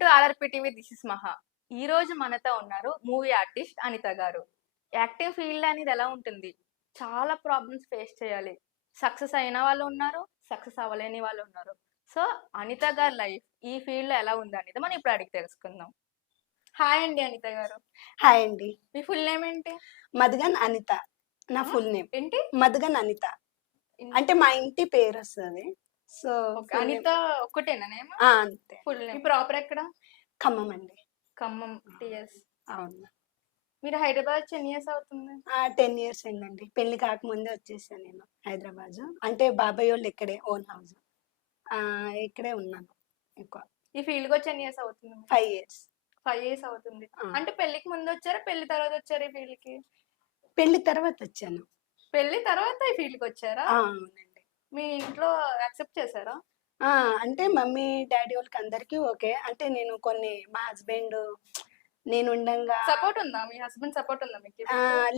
To ఆర్ఆర్‌పీ this is మహా. ఈ రోజు మనతో ఉన్నారు మూవీ ఆర్టిస్ట్ అనిత గారు. యాక్టింగ్ ఫీల్డ్ అనేది ఎలా ఉంటుంది? చాలా ప్రాబ్లమ్స్ ఫేస్ చేయాలి. సక్సెస్ అయిన వాళ్ళు ఉన్నారు. సక్సెస్ అవ్వలేని వాళ్ళు ఉన్నారు. సో, అనిత గారి లైఫ్ ఈ ఫీల్డ్‌లో ఎలా ఉందనేది మనం ఇప్పుడు అడిగి తెలుసుకుందాం. హాయ్ అండి అనిత గారు. హాయ్ అండి. మీ ఫుల్ నేమ్ ఏంటి? మధుగన్ అనిత. నా ఆ? ఫుల్ నేమ్ ఏంటి? మధుగన్ అనిత. అంటే మా ఇంటి పేరు వస్తది. So okay. Full name Anita ఒక్కటేనా నేమ్? అంతే. Full name. మీ ప్రాపర్ ఎక్కడ? ఖమ్మం అండి. ఖమ్మం టీఎస్. అవును. మీరు హైదరాబాద్ వచ్చి ఎన్ని ఇయర్స్ అవుతుంది? 10 ఇయర్స్ అయిందండి. పెళ్లి కాకముందే వచ్చేసాను నేను హైదరాబాద్. అంటే బాబాయ్ వాళ్ళు ఇక్కడే ఓన్ హౌస్. ఇక్కడే ఉన్నాను ఎక్కువ. ఈ ఫీల్డ్‌కి వచ్చి ఎన్ని ఇయర్స్ అవుతుంది? 5 ఇయర్స్. 5 ఇయర్స్ అవుతుంది. ఆ. అంటే పెళ్ళికి ముందు వచ్చారా? పెళ్లి తర్వాత వచ్చారా ఈ ఫీల్డ్‌కి? పెళ్లి తర్వాత వచ్చాను. పెళ్లి తర్వాత ఈ ఫీల్డ్‌కి వచ్చారా? అవునండి. మీ ఇంట్లో యాక్సెప్ట్ చేశారా? అంటే మమ్మీ డాడీ వాళ్ళకి అందరికీ ఓకే. అంటే నేను కొన్ని మా హస్బెండ్ నేను ఉండంగా సపోర్ట్ ఉందా? మీ హస్బెండ్ సపోర్ట్ ఉందా మీకు?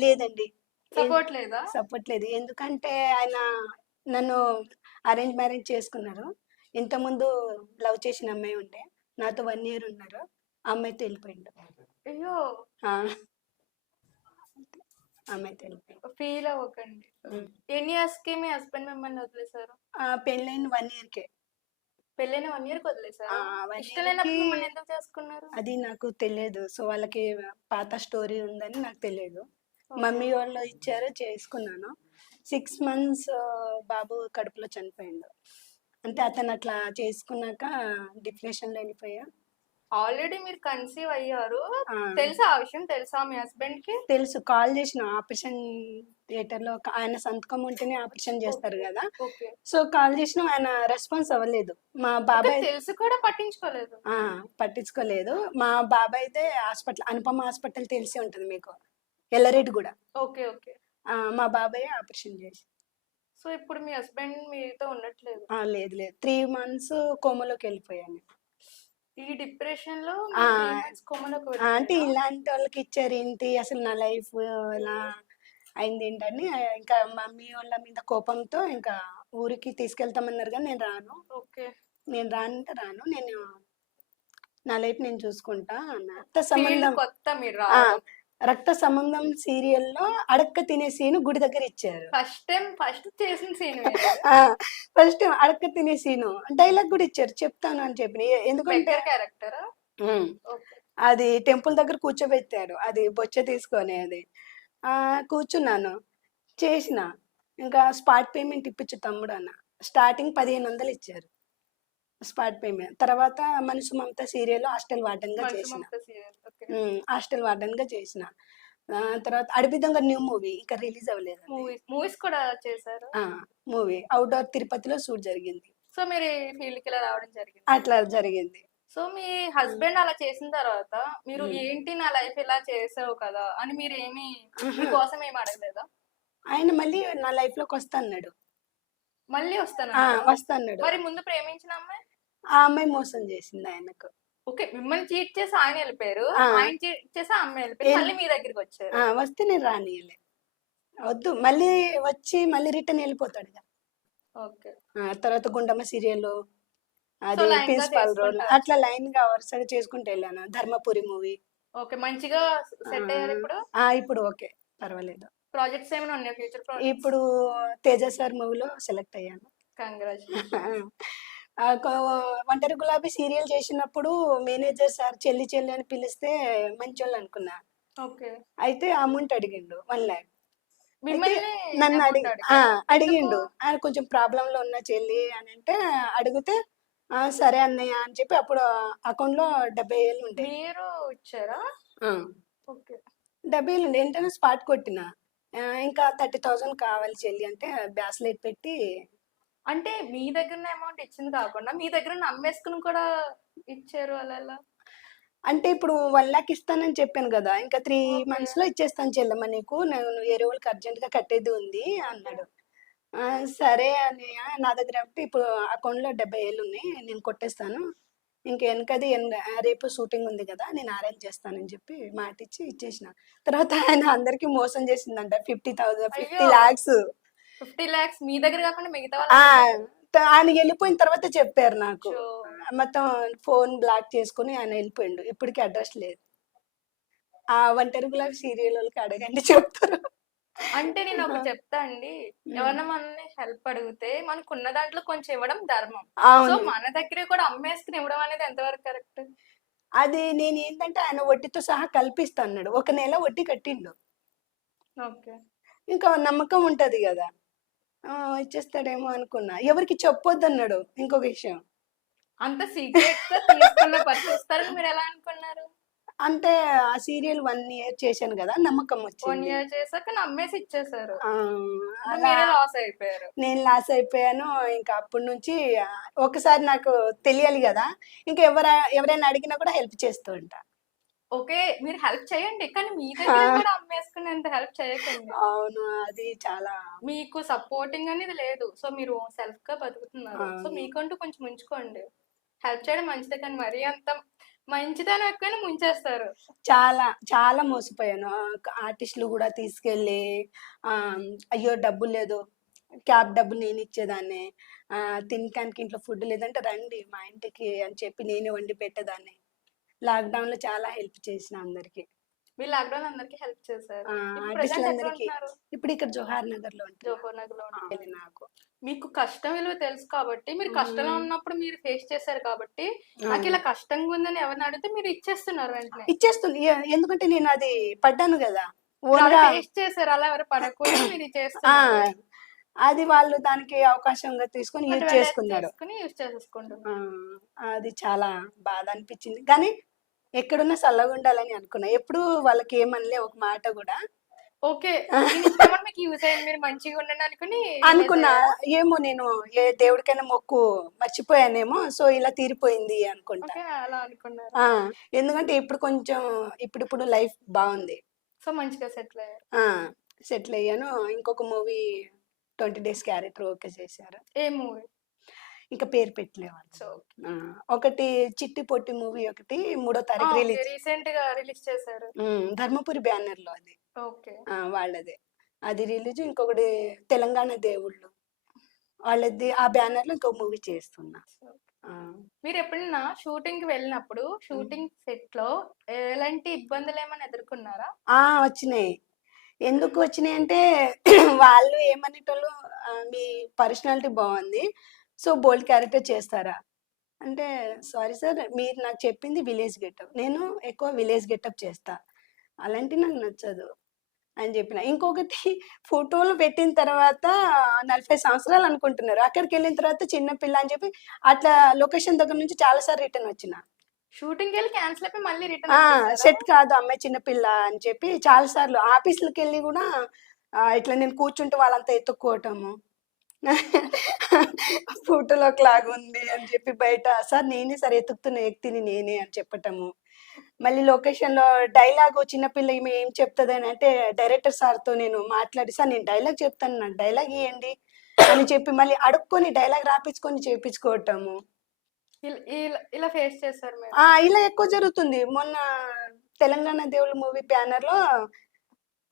లేదండి. సపోర్ట్ లేదా? సపోర్ట్ లేదు. ఎందుకంటే ఆయన నన్ను అరేంజ్ మ్యారేజ్ చేసుకున్నారు. ఇంతకుముందు లవ్ చేసిన అమ్మాయి ఉండే. నాతో 1 ఇయర్ ఉన్నారు. ఆ అమ్మాయితో వెళ్ళిపోయిండు. అయ్యో! ఆ! ఆ అమ్మాయితో వెళ్ళిపోయిండు. ఫీల్ అవ్వకండి. హ్మ్. ఎన్ని ఇయర్స్‌కి మీ హస్బెండ్ మిమ్మల్ని వదిలేసారు? పెళ్ళైన 1 ఇయర్‌కే. పెళ్ళైన 1 ఇయర్‌కి వదిలేసారా? 1 ఇష్టం లేనప్పుడు ఇయర్‌కి మిమ్మల్ని ఎందుకు చేసుకున్నారు? అది నాకు తెలియదు. సో, వాళ్ళకి పాత స్టోరీ ఉందని నాకు తెలియదు. ఓకే. మమ్మీ వాళ్ళు ఇచ్చారు చేసుకున్నాను. 6 మంత్స్ బాబు కడుపులో చనిపోయిండు. అంటే అతను అట్లా చేసుకున్నాక డిప్రెషన్‌లో వెళ్ళిపోయా. ఆల్రెడీ మీరు కన్సీవ్ అయ్యారు. ఆ! తెలుసా ఆ విషయం? తెలుసా మీ హస్బెండ్‌కి? తెలుసు. కాల్ చేసిన ఆపరేషన్ థియేటర్‌లో ఆయన సంతకం ఉంటేనే ఆపరేషన్ చేస్తారు ఓకే. గదా! ఓకే. సో, కాల్ చేసినా ఆయన రెస్పాన్స్ అవ్వలేదు. మా ఓకే. బాబాయ్ తెలిసి కూడా పట్టించుకోలేదు. పట్టించుకోలేదు. మా బాబాయ్ అయితే అనుపమ హాస్పిటల్ తెలిసే ఉంటది మీకు. ఎల్లారెడ్డిగూడ. ఓకే. ఓకే. మా బాబాయే ఆపరేషన్ చేసి సో, ఇప్పుడు మీ హస్బెండ్ మీతో ఉండట్లేదు. లేదు లేదు. 3 మంత్స్ కోమాలోకెళ్ళిపోయాను. ఈ డిప్రెషన్‌లో ఆ! మీరు 3 మంత్స్ కోమాలోకి అంటే వెళ్ళిపోయారా? ఇలాంటి వాళ్ళకి ఇచ్చారేంటి? అసలు నా లైఫ్ ఇలా అయిందేంటని ఇంకా మమ్మీ వాళ్ళ మీద కోపంతో ఇంకా ఊరికి తీసుకెళ్తామన్నారు గానీ నేను రాను. ఓకే. నేను రానంటే రాను. నా లైఫ్ నేను చూసుకుంటా అన్నా. ఫీల్డ్ కొత్త మీరు ఆ! రావడం. రక్త సంబంధం సీరియల్‌లో అడక్క తినే సీన్ గుడి దగ్గర ఇచ్చారు. ఫస్ట్ చేసిన సీన్ మీది. ఆ! ఫస్ట్ అడక్క తినే సీను డైలాగ్ గూడా ఇచ్చారు. చెప్తాను అని చెప్పి. ఎందుకంటే బెగ్గర్ క్యారెక్టరా? హ్మ్. ఓకే. అది టెంపుల్ దగ్గర కూర్చోబెట్టారు. అది బొచ్చ తీసుకొని అది. కూర్చున్నాను. చేసిన. ఇంకా స్పాట్ పేమెంట్ ఇప్పించు తమ్ముడు అన్న. స్టార్టింగ్ 1500 ఇచ్చారు. Spot payment. తర్వాత 'మనసు మమత' సీరియల్‌లో హాస్టల్ వార్డెన్‌గా 'మనసు చేసిన. మమత' సీరియల్. ఓకే. హాస్టల్ వార్డెన్‌గా చేసిన. తర్వాత 'అడవి న్యూ మూవీ ఇంకా రిలీజ్ అవ్వలేదు. మూవీస్ కూడా చేశారు. మూవీ ఔట్‌డోర్ తిరుపతిలో షూట్ జరిగింది. సో, మీరు ఈ ఫీల్డ్‌కి ఇలా రావడం జరిగింది. అట్లా జరిగింది. సో, మీ హస్బెండ్ అలా చేసిన తర్వాత మీరు హ్మ్. ఏంటి నా లైఫ్ ఇలా చేసావు కదా! అని మీరేమి ఆహా! మీకోసం ఏమి అడగలేదా? ఆయన మళ్ళీ నా లైఫ్‌లోకి వస్తా అన్నాడు. మళ్ళీ వస్తానన్నారా? వస్తా అన్నాడు. మరి ముందు ప్రేమించిన అమ్మాయి? ఆ అమ్మాయి మోసం చేసింది ఆయనకు. ఓకే. మిమ్మల్ని చీట్ చేసి ఆయన ఎళ్ళిపోయారు. ఆ! ఆయన చీట్ చేసి ఆ అమ్మాయి ఎళ్ళిపోయింది. ఎల్ మళ్ళీ మీ దగ్గరికొచ్చారు. వస్తే నేను రానియలే. వద్దు మళ్ళీ వచ్చి మళ్ళీ రిటర్న్ ఎళ్ళిపోతాడుగా. ఓకే. తర్వాత 'గుండమ్మ' సీరియల్‌లో సో, అది లైన్‌గా ప్రిన్సిపల్ రోల్ చేసుకుంటా అట్లా లైన్‌గా వరుసగా చేసుకుంటూ ఎళ్ళాను. 'ధర్మపురి' మూవీ. ఓకే. మంచిగా సెట్ అయ్యారా ఇప్పుడు? ఇప్పుడు ఓకే. పర్వాలేదు. ప్రాజెక్ట్స్ ఏమైనా ఉన్నాయా? Future projects? ఇప్పుడు 'తేజ సార్' మూవీలో సెలెక్ట్ అయ్యాను. కంగ్రాచ్యులేషన్స్. ఆ! కొ 'ఒంటరి గులాబీ' సీరియల్ చేసినప్పుడు మేనేజర్ సార్ చెల్లి చెల్లి అని పిలిస్తే మంచోళ్ళనుకున్నా. ఓకే. అయితే అమౌంట్ అడిగిండు 1,00,000. అయితే మిమ్మల్ని నన్ను అమౌంట్ అడిగారా? ఎందుకు? అడిగిండు. ఆయన కొంచెం ప్రాబ్లమ్‌లో ఉన్న చెల్లి అనంటే అడిగితే, సరే అన్నయ్య అని చెప్పి అప్పుడు అకౌంట్‌లో 70,000 ఉండే. మీరు ఇచ్చారా? ఆ! ఓకే. 70,000 ఉండే. వెంటనే స్పాట్ కొట్టిన. ఇంకా 30,000 కావాలి చెల్లి అంటే బ్రాస్లెట్ పెట్టి అంటే మీ దగ్గరున్న అమౌంట్ ఇచ్చింది కాకుండా, మీ దగ్గరున్న అమ్మేసుకొని కూడా ఇచ్చారు అలా ఎలా? అంటే ఇప్పుడు 1,00,000 ఇస్తానని చెప్పాను గదా! ఇంకా 3 ఓకే. మంత్స్‌లో ఇచ్చేస్తాను చెల్లెమ్మ నీకు. నేను వేరే వాళ్ళకి అర్జెంట్‌గా కట్టేది ఉంది అన్నాడు. సరే అన్నయ్య నా దగ్గర అంటే ఇప్పుడు అకౌంట్‌లో 70,000 ఉన్నాయి. నేను కొట్టేస్తాను. ఇంక ఎనకది రేపు షూటింగ్ ఉంది గదా! నేను అరేంజ్ చేస్తానని చెప్పి మాటిచ్చి ఇచ్చేసిన. తర్వాత ఆయన అందరికి మోసం చేసిందంట 50,000 అయ్యో! 50 లాక్స్. 50,00,000 మీ దగ్గర కాకుండా మిగతా వాళ్ళ ఆ! దగ్గర. ఆయన ఎళ్ళిపోయిన తర్వాత చెప్పారు నాకు. అచ్చో! మొత్తం ఫోన్ బ్లాక్ చేసుకొని ఆయన వెళ్ళిపోయిండు. ఇప్పటికి అడ్రస్ లేదు. ఆ 'ఒంటరి గులాబీ' సీరియల్ వాళ్ళకి అడగండి చెప్తారు. అంటే నేను ఒకటి చెప్తా అండి. ఎవరన్నా మనల్ని హెల్ప్ అడిగితే మనకున్న దాంట్లో కొంచెం ఇవ్వడం ధర్మం. సో, అవును. మన దగ్గరే కూడా అమ్మేసుకొని ఇవ్వడం అనేది ఎంతవరకు కరెక్ట్? అది నేనేంటంటే ఆయన వడ్డీతో సహా కల్పిస్తా అన్నాడు. ఒక నెల వడ్డీ కట్టిండు. ఓకే. ఇంకా నమ్మకం ఉంటది గదా! ఇచ్చేస్తాడేమో అనుకున్నా. ఎవరికీ చెప్పొద్దన్నాడు ఇంకొక విషయం. అంత సీక్రెట్‌గా తీసుకున్న పర్స్ ఇస్తారని మీరెలా అనుకున్నారు? అంటే ఆ సీరియల్ 1 ఇయర్ చేశాను గదా! నమ్మకం 1 వచ్చింది. ఇయర్ చేసాక నమ్మేసి ఇచ్చేసారు. ఆ! ఇప్పుడు అలా మీరే లాస్ అయిపోయారు. నేను లాస్ అయిపోయాను. ఇంకా అప్పటి నుంచి ఒకసారి నాకు తెలియాలి గదా! ఇంకా ఎవరైనా అడిగినా కూడా హెల్ప్ చేస్తూ ఉంటా. ఓకే. మీరు హెల్ప్ చేయండి. కానీ మీ దగ్గర ఆ! కూడా అమ్మేసుకునేంత హెల్ప్ చేయకండి. అవును. అది చాలా మీకు సపోర్టింగ్ అనేది లేదు. సో, మీరు సెల్ఫ్‌గా బతుకుతున్నారు. సో, అవును. మీకంటూ కొంచెం ఉంచుకోండి. హెల్ప్ చేయడం మంచిదే కానీ మరీ అంత మంచితనం ఎక్కువైనా ముంచేస్తారు. చాలా మోసపోయాను. ఆర్టిస్ట్‌లు గూడా తీసుకెళ్ళి అయ్యో! డబ్బులు లేదు. క్యాబ్ డబ్బులు నేనిచ్చేదాన్ని. తినటానికి ఇంట్లో ఫుడ్ లేదంటే రండి మా ఇంటికి అని చెప్పి నేనే వండి పెట్టేదాన్ని. లాక్‌డౌన్‌లో చాలా హెల్ప్ చేసిన అందరికి. మీరు లాక్‌డౌన్ అందరికి హెల్ప్ చేశారు. ఇప్పుడు ప్రెజెంట్ ఎక్కడ ఆర్టిస్ట్‌లందరికీ. ఉంటున్నారు? ఇప్పుడు ఇక్కడ జోహార్ నగర్‌లో ఉంటున్నా. జోహర్ నగర్‌లో ఉంటున్నారు. ఇది నాకు. మీకు కష్టం విలువ తెలుసు కాబట్టి, మీరు కష్టంలో హ్మ్. ఉన్నప్పుడు మీరు ఫేస్ చేశారు కాబట్టి, అవును. నాకిలా కష్టంగా ఉందని ఎవరిని అడిగితే మీరు ఇచ్చేస్తున్నారు వెంటనే. ఇచ్చేస్తుంది. ఎందుకంటే నేను అది పడ్డాను గదా! మీరు అలా ఓన్‌గా ఫేస్ చేశారు. అలా ఎవరు పడకూడదు మీరు ఇది ఆ! చేస్తున్నారు. అది వాళ్ళు దానికి అవకాశంగా తీసుకొని యూజ్ అడ్వాంటేజ్ చేసుకున్నారు. తీసుకొని యూజ్ చేసేసుకుంటున్నారు. ఆ! అది చాలా బాధ అనిపిచ్చింది. కానీ ఎక్కడున్నా సల్లగుండాలని అనుకున్నా. ఎప్పుడూ వాళ్ళకి ఏమనలే ఒక మాట గూడా. ఓకే. నేను ఇచ్చిన కూడా మీకు యూజ్ అయింది. మీరు మంచిగా ఉండండి అనుకుని రిలీజ్ అనుకున్నా అయ్యారా? ఏమో నేను ఏ దేవుడికైనా మొక్కు మర్చిపోయానేమో. సో, ఇలా తీరిపోయింది అనుకుంటా. ఓకే. అలా అనుకున్నారు. ఆ! ఎందుకంటే ఇప్పుడు కొంచెం ఇప్పుడిప్పుడు లైఫ్ బావుంది. సో, మంచిగా సెటిల్ అయ్యారు. ఆ! సెటిల్ అయ్యాను. ఇంకొక మూవీ 20 డేస్ క్యారెక్టర్ ఓకే చేశారు. ఏ మూవీ? ఇంకా పేరు పెట్టలే వాళ్ళు. సో, ఆ! ఒకటి 'చిట్టి పొట్టి' మూవీ ఒకటి 3 ఆ! తారీఖు ఓకే. రిలీజ్. రీసెంట్‌గా రిలీజ్ చేశారు. ధర్మపురి బ్యానర్‌లో అది. ఓకే. వాళ్ళదే. అది రిలీజ్. ఇంకొకటి 'తెలంగాణ దేవుళ్ళు' వాళ్ళది. ఆ బ్యానర్‌లో ఇంకో మూవీ చేస్తున్నా. సో ఆ! మీరెప్పుడన్నా షూటింగ్‌కి వెళ్ళినప్పుడు, హ్మ్. షూటింగ్ సెట్‌లో ఎలాంటి ఇబ్బందులేమన్నా ఎదుర్కొన్నారా? వచ్చినాయి. ఎందుకు వచ్చినాయంటే వాళ్ళు ఏమనేటోళ్ళు మీ పర్సనాలిటీ బావుంది. సో, బోల్డ్ క్యారెక్టర్ చేస్తారా? అంటే సారీ సార్ మీరు నాకు చెప్పింది విలేజ్ గెటప్. నేను ఎక్కువ విలేజ్ గెటప్ చేస్తా. అలాంటివి నాకు నచ్చదు అని చెప్పిన. ఇంకొకటి ఫోటోలు పెట్టిన తర్వాత 40 సంవత్సరాలు అనుకుంటున్నారు. అక్కడికెళ్ళిన తర్వాత చిన్న పిల్ల అని చెప్పి అట్లా లొకేషన్ దగ్గర నుంచి చాలా సార్లు రిటర్న్ వచ్చిన. షూటింగ్‌కెళ్ళి క్యాన్సిల్ అయిపోయి మళ్ళీ రిటర్న్ ఆ! వచ్చేసారా? సెట్ కాదు అమ్మాయి చిన్న పిల్ల అని చెప్పి చాలా సార్లు ఆఫీస్‌లకెళ్ళి గూడా ఇట్లా నేను కూర్చుంటే వాళ్ళంతా ఎతుక్కోవటము. ఫోటోలో ఒకలాగుంది అని చెప్పి బయట సార్ నేనే సార్ ఎతుకుతున్న వ్యక్తిని నేనే అని చెప్పటము. మళ్ళీ లొకేషన్‌లో డైలాగు చిన్న పిల్ల ఈమె ఏం చెప్తదని అంటే డైరెక్టర్ సార్‌తో నేను మాట్లాడి సార్ నేను డైలాగ్ చెప్తాను నాకు డైలాగ్ ఇయ్యండి అని చెప్పి మళ్ళీ అడుక్కొని డైలాగ్ రాపిచ్చుకొని చేపిచ్చుకోవటము. ఇలా ఫేస్ చేశారు మీరు. ఇలా ఎక్కువ జరుగుతుంది. మొన్న 'తెలంగాణ దేవుళ్ళు' మూవీ బ్యానర్‌లో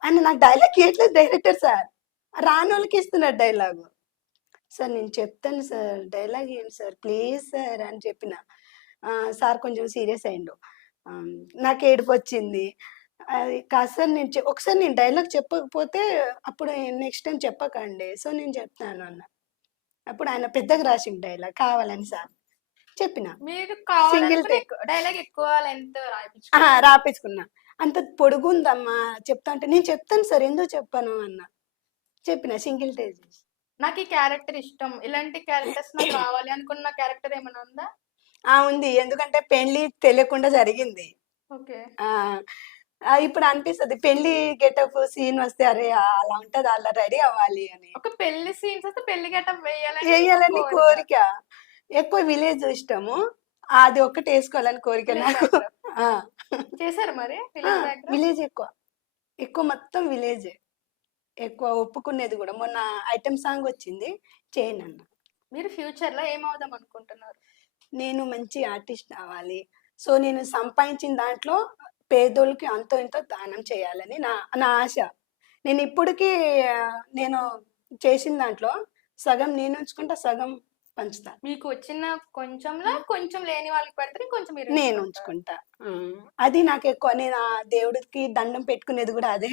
ఆయన నాకు డైలాగ్ ఇయ్యట్లేదు డైరెక్టర్ సార్. రానోళ్ళకి ఇస్తున్నాడు డైలాగు. సార్ నేను చెప్తాను సార్. డైలాగ్ ఇయ్యండి సార్. ప్లీజ్ సార్ అని చెప్పిన. సార్ కొంచెం సీరియస్ అయిండు. ఆహ్, నాకు ఏడుపొచ్చింది. అది కాదు సార్ ఒకసారి నేను డైలాగ్ చెప్పకపోతే అప్పుడు నెక్స్ట్ టైమ్ చెప్పకండి. సో, నేను చెప్తాను అన్నా. అప్పుడు ఆయన పెద్దగా రాసిండు డైలాగ్ కావాలని సార్. చెప్పిన. మీరు సింగిల్ కావాలనుకుని టేక్. డైలాగ్ ఎక్కువ లెంత్ రాయించుకున్నారు. రాపిచ్చుకున్నా. అంత పొడుగుందమ్మా చెప్తా అంటే, నేను చెప్తాను సార్ ఎందుకు చెప్పను అన్నా. చెప్పిన సింగిల్ టేక్. నాకు ఈ క్యారెక్టర్ ఇష్టం. ఇలాంటి క్యారెక్టర్స్ నాకు రావాలి అనుకున్న క్యారెక్టర్ ఏమైనా ఉందా? ఉంది. ఎందుకంటే పెళ్లి తెలియకుండా జరిగింది. ఓకే. ఆ! ఇప్పుడు అనిపిస్తది పెళ్లి గెటప్ సీన్ వస్తే అరే! అలా ఉంటది అలా రెడీ అవ్వాలి అని. ఒక పెళ్లి సీన్స్ వస్తే పెళ్లి గెటప్ వేయాలని మీకు ఎయ్యాలని కోరిక. కోరిక. ఎక్కువ విలేజ్ ఇష్టము. అది ఒక్కటి ఏసుకోవాలని కోరిక విలేజ్ నాకు. బ్యాక్‌డ్రాప్. ఆ! చేసారా మరి ఆ! Village backdrop? విలేజ్ ఎక్కువ. ఎక్కువ మొత్తం విలేజే. ఎక్కువ ఒప్పుకునేది గూడా. మొన్న ఐటెమ్ సాంగ్ వచ్చింది చేయనన్నా. మీరు ఫ్యూచర్‌లో ఏమవుదాం అనుకుంటున్నారు? నేను మంచి ఆర్టిస్ట్ అవ్వాలి. సో, నేను సంపాదించిన దాంట్లో పేదోళ్ళకి అంతో ఇంతో దానం చేయాలని నా నా ఆశ. నేనిప్పటికీ నేను చేసిన దాంట్లో సగం నేనుంచుకుంటా, సగం పంచుతా. మీకు వచ్చిన కొంచెంలో కొంచెం లేని వాళ్ళకి పెడతారు. ఇంకొంచెం మీరు నేను ఉంచుకుంటారు. ఉంచుకుంటా. అది నాకెక్కువ. నేను ఆ దేవుడికి దండం పెట్టుకునేది గూడా అదే.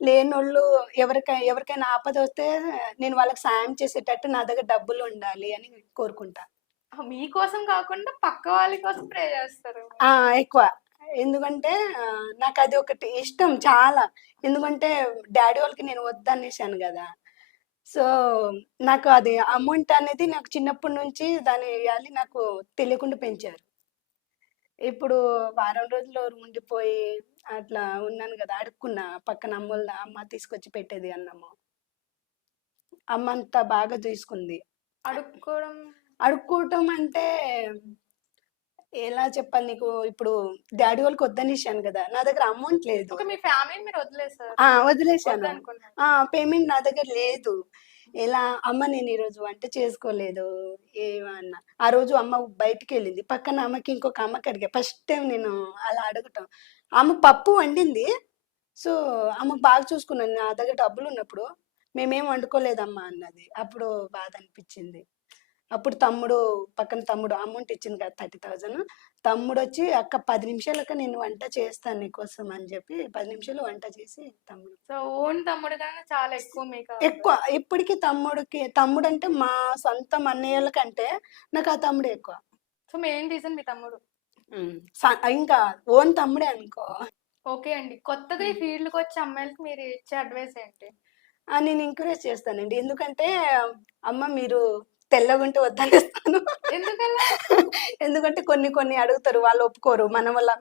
లేనోళ్ళు ఎవరికైనా ఆపదొస్తే నేను వాళ్ళకి సాయం చేసేటట్టు నా దగ్గర డబ్బులుండాలి అని కోరుకుంటా. మీకోసం కాకుండా పక్క వాళ్ళ కోసం ప్రే చేస్తారు. ఆ! ఎక్కువ. ఎందుకంటే నాకది ఒకటి ఇష్టం చాలా. ఎందుకంటే డ్యాడీ వాళ్ళకి నేను వద్దనేసాను గదా! సో, నాకు అది అమౌంట్ అనేది నాకు చిన్నప్పటి నుంచి దాన్ని ఇయ్యాలి నాకు తెలియకుండా పెంచారు. ఇప్పుడు వారం రోజులు ఉండిపోయి అట్లా ఉన్నాను గదా! అడుక్కున్నా పక్కన అమ్మ తీసుకొచ్చి పెట్టేది అన్నము. అమ్మ అంత బాగా చూసుకుంది. అడుక్కోవడం అడుక్కోవటం అంటే ఎలా చెప్పాలి నీకు? ఇప్పుడు డ్యాడీ వాళ్ళకి వద్దనేసాను గదా! నా దగ్గర అమౌంట్ లేదు. మీ ఫ్యామిలీని మీరు వదిలేసారు. వదిలేసాను. వద్దనుకున్నారు. పేమెంట్ నా దగ్గర లేదు. ఎలా అమ్మ నేను ఈరోజు వంట చేసుకోలేదు ఏమన్నా. ఆ రోజు అమ్మ బయటికెళ్ళింది. పక్కన అమ్మకి ఇంకొక అమ్మకి అడిగా. ఫస్ట్ టైమ్ నేను అలా అడగటం. అమ్మ పప్పు వండింది. సో, అమ్మకు బాగా చూసుకున్నాను. నా దగ్గర డబ్బులున్నప్పుడు. మేమేం వండుకోలేదమ్మా అన్నది. అప్పుడు బాధ అనిపిచ్చింది. అప్పుడు పక్కన తమ్ముడు అమౌంట్ ఇచ్చింది కదా! 30,000 తమ్ముడొచ్చి "అక్క 10 నిమిషాలక్క నేను వంట చేస్తాను నీకోసం" అని చెప్పి 10 నిమిషాల్లో వంట చేసి తమ్ముడు సో, ఓన్ తమ్ముడు కన్నా చాలా ఎక్కువ మీకు ఎక్కువ. ఇప్పటికి తమ్ముడంటే మా సొంతం అన్నయ్యోళ్ళ కంటే నాకు ఆ తమ్ముడే ఎక్కువ. సో, మెయిన్ రీజన్ మీ తమ్ముడు. హ్మ్. ఇంకా ఓన్ తమ్ముడే అనుకో. ఓకే అండి. కొత్తగా ఈ హ్మ్. ఫీల్డ్‌కొచ్చే అమ్మాయిలకి మీరు ఇచ్చే అడ్వైస్ ఏంటి? నేను ఎంకరేజ్ చేస్తానండి. ఎందుకంటే అమ్మ మీరు తెల్లగుంటే వద్దనేస్తాను. ఎందుకలా? ఎందుకంటే కొన్ని కొన్ని అడుగుతారు. వాళ్ళు ఒప్పుకోరు.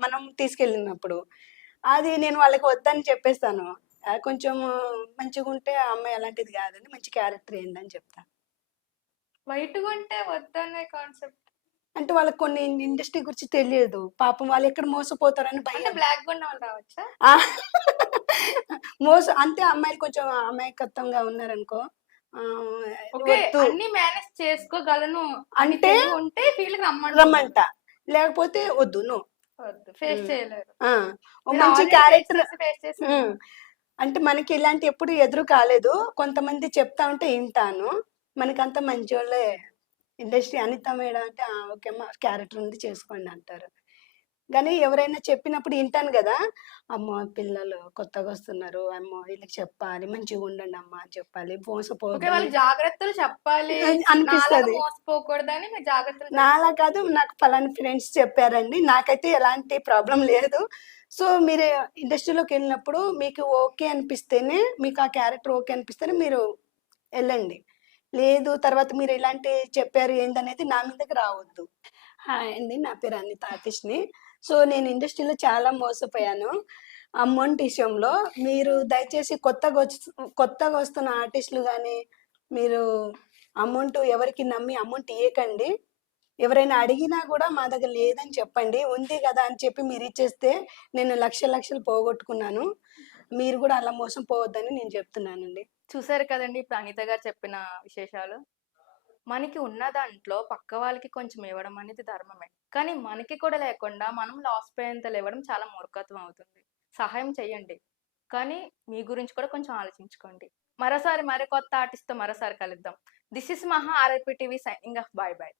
మనం తీసుకెళ్ళినప్పుడు. అది నేను వాళ్ళకి వద్దని చెప్పేస్తాను. కొంచెం మంచిగుంటే ఆ అమ్మాయి అలాంటిది కాదండి. మంచి క్యారెక్టర్ ఏండి అని చెప్తా. వైట్‌గా ఉంటే వద్దనే కాన్సెప్ట్. అంటే వాళ్ళకి కొన్ని ఇండస్ట్రీ గురించి తెలియదు. పాపం వాళ్ళెక్కడ మోసపోతారని అంటే భయం. బ్లాక్‌గా ఉన్న వాళ్ళు రావచ్చా? ఆ! అంతే అమ్మాయిలు కొంచెం అమాయకత్వంగా ఉన్నారనుకో ఓకే. వద్దు అన్నీ మేనేజ్ చేసుకోగలను అని అంటే తెలివుంటే ఫీల్డ్‌కి రమ్మంటున్నారు. రమ్మంట. లేకపోతే వద్దు. నో. వద్దు. ఫేస్ హ్మ్. చేయలేరు. ఆ! ఓ మీరు మంచి ఆల్రెడీ క్యారెక్టర్ ఫేస్ చేసి హ్మ్. ఉన్నారు. అంటే మనకి ఇలాంటియి ఎప్పుడు ఎదురు కాలేదు. కొంతమంది చెప్తా ఉంటే ఇంటాను. మనకంతా మంచోళ్ళే ఇండస్ట్రీ అనిత మేడం అంటే ఓకే అమ్మ క్యారెక్టర్ ఉంది చేసుకోండి అంటారు. గానీ ఎవరైనా చెప్పినప్పుడు ఇంటాను గదా! అమ్మో! పిల్లలు కొత్తగొస్తున్నారు. అమ్మో! వీళ్ళకి చెప్పాలి. మంచిగుండండమ్మా అని చెప్పాలి. ఓకే. మోసపోవద్దని వాళ్ళకి జాగ్రత్తలు చెప్పాలి. నాలాగా అనిపిస్తది. మోసపోకూడదని మీరు జాగ్రత్తలు నాలా చెప్తారు. కాదు నాకు పలానా ఫ్రెండ్స్ చెప్పారండి. నాకైతే ఎలాంటి ప్రాబ్లమ్ లేదు. సో, మీరు ఇండస్ట్రీలోకెళ్ళినప్పుడు మీకు ఓకే అనిపిస్తేనే మీకు ఆ క్యారెక్టర్ ఓకే అనిపిస్తేనే మీరు ఎళ్ళండి. లేదు తర్వాత మీరు ఇలాంటివి చెప్పారు ఏందనేది నా మీదకి రావద్దు. హాయ్ అండి. నా పేరు అనిత ఆర్టిస్ట్‌ని. సో, నేను ఇండస్ట్రీలో చాలా మోసపోయాను. అమౌంట్ విషయంలో. మీరు దయచేసి కొత్తగొస్తున్న ఆర్టిస్ట్‌లు గాని, మీరు అమౌంట్ ఎవరికి నమ్మి అమౌంట్ ఇయ్యకండి. ఎవరైనా అడిగినా గూడా మా దగ్గర లేదని చెప్పండి. ఉంది గదా! అని చెప్పి మీరిచ్చేస్తే నేను లక్షలు లక్షలు పోగొట్టుకున్నాను. మీరు గూడా అలా మోసం పోవద్దని నేను చెప్తున్నానండి. చూసారు కదండీ ఇప్పుడు అనిత గారు చెప్పిన విశేషాలు. మనకి ఉన్న దాంట్లో పక్క వాళ్ళకి కొంచెం ఇవ్వడం అనేది ధర్మమే. కానీ మనకి కూడా లేకుండా మనం లాస్ పోయేంతలో ఇవ్వడం చాలా మూర్ఖత్వం అవుతుంది. సహాయం చేయండి. కానీ మీ గురించి కూడా కొంచెం ఆలోచించుకోండి. మరోసారి మరి కొత్త ఆర్టిస్ట్‌తో మరోసారి కలుద్దాం. దిస్ ఈస్ మహా RIP TV signing off. By by.